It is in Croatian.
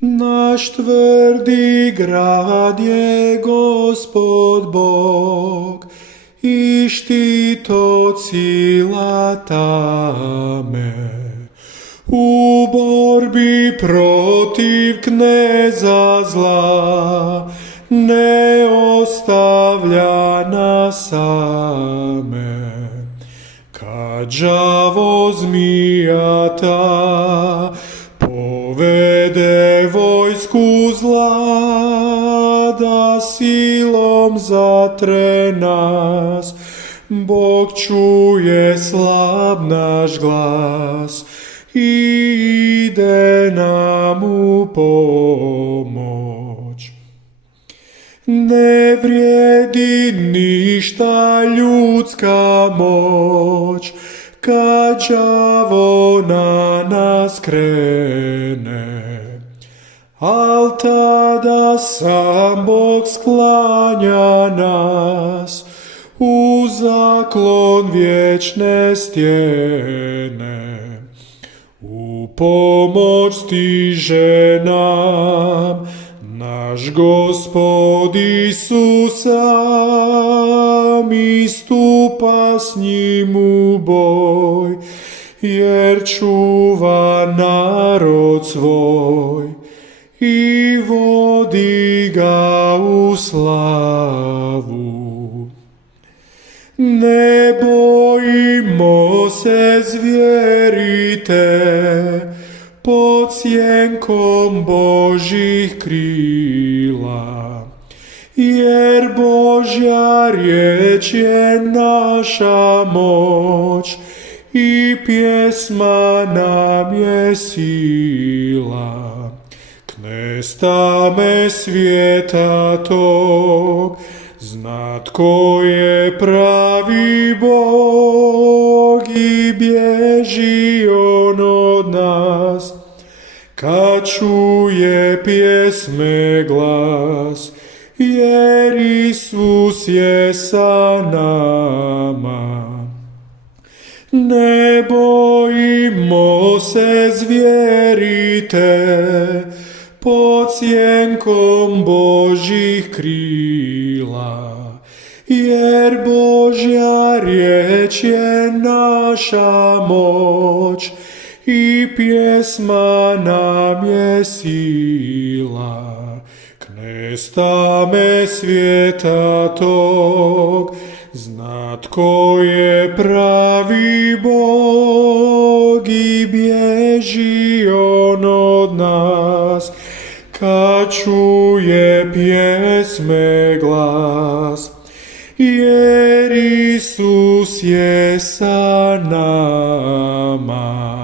Naš tvrdi grad je Gospod Bog i štitocila tame. U borbi protiv kneza zla ne ostavlja nas same. Kad đavo zmijata povede vojsku zla, da silom zatre nas, Bog čuje slab naš glas i ide nam u pomoć. Ne vrijedi ništa ljudska moć, kad đavo na nas krene, al tada sam Bog sklanja nas u zaklon vječne stjene. U pomoć stiže nam naš Gospod Isus sam i stupa s njim u boj, jer čuva narod svoj i vodi ga u slavu. Ne bojimo se zvjerite, pod sjenkom Božih krila, jer Božja riječ je naša moć i pjesma nam je sila. Knez tame svijeta tog, znat tko je pravi Bog i bježi on od nas, kad čuje pjesme glas, jer Isus je sa nama. Ne bojimo se zvjerite, pod sjenkom Božih krila, jer Božja riječ je naša moć i pjesma nam je sila. Knez tame svijeta tog, znat tko je pravi Bog i bježi on od nas, kad čuje pjesme glas, jer Isus je sa nama.